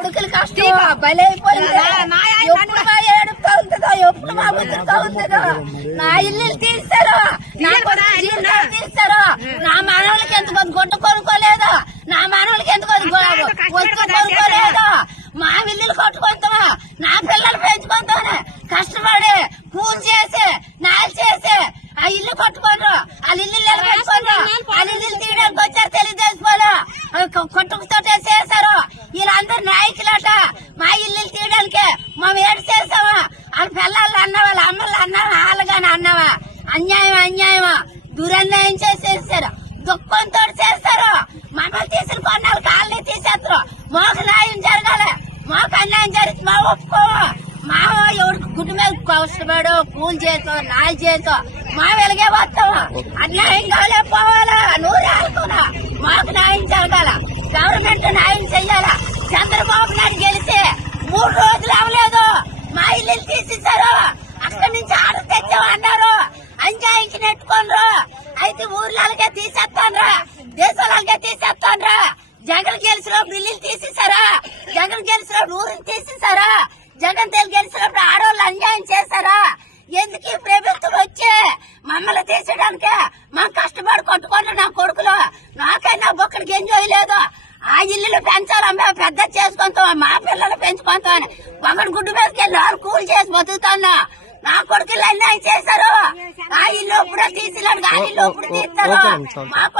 కొడుకులు కష్టం. ఎప్పుడు మా ఏడుపుతో ఉంటుందో ఎప్పుడు మా ఉంటుందో. నా ఇల్లు తీస్తారు. నా తీస్తారు. నా మానవులకి ఎందుకు గుడ్డ కొనుక్కోలేదు. నా మానవులకి ఎందుకు వస్తు కొనుక్కోలేదు. మా ఇల్లులు కొట్టుకుంటామా నా పిల్లలు పెంచుకుంటామని కష్టపడి కూలి చేసి నాలు చేసి ఆ ఇల్లు కొట్టుకోరు వాళ్ళ ఇల్లు నిలబెట్టుకోరు వాళ్ళ ఇల్లు తీయడానికి వచ్చారు వాళ్ళు. కొట్టుకుతో చేశారు వీళ్ళందరూ నాయకులట మా ఇల్లు తీయడానికి మేము ఏడు చేసామా వాళ్ళ పిల్లలు అన్న వాళ్ళ అమ్మలు అన్న వాళ్ళగానే అన్నవా? అన్యాయం అన్యాయమా? దురన్యాయం చేసేసారు. దుఃఖంతో చేస్తారు. మమ్మల్ని తీసుకుని కొన్నాళ్ళు కాళ్ళని తీసేస్తారు. మాకు న్యాయం జరగాలి. మాకు అన్యాయం జరిగింది మా ఒప్పుకోము మా ఎవరికి గుడ్డు మీద కష్టపడు కూలి చేతో నాలు చేతో మా వెలిగే వస్తాము అన్యాయం కావాలే పోవాలా నూరు ఆడుకున్నా మాకు న్యాయం జరగాల. గవర్నమెంట్ న్యాయం చెయ్యాలా? చంద్రబాబు అంజాయికి నెట్టుకోనరు అయితే ఊర్లకే తీసేస్తాన్రా దేశాలకే తీసేస్తాన్రా జగన్ గెలిచినప్పుడు ఇల్లు తీసేసారా జగన్ గెలిచినప్పుడు ఊరిని తీసేసారా జగన్ తెలు గెలిచినప్పుడు ఆడవాళ్ళు అన్యాయం చేశారా? ఎందుకు ఈ ప్రభుత్వం వచ్చి మమ్మల్ని తీసేయడానికి మా కష్టపడి కొట్టుకుంటారు నా కొడుకులు? నాకైనా బొక్కడికి ఎంజాయ్ లేదు ఆ ఇల్లులు పెంచాలమ్మా పెద్ద చేసుకుంటాం మా పిల్లలు పెంచుకుంటాం ఒకటి గుడ్డు మీదకి వెళ్ళి వాళ్ళు కూలి చేసి బతుకుతాను నా కొడుకులు అన్యాయం చేశారు. ఆ ఇల్లు ఇప్పుడు తీసినాడు ఆ ఇల్లు ఇప్పుడు తీస్తారు. మాకు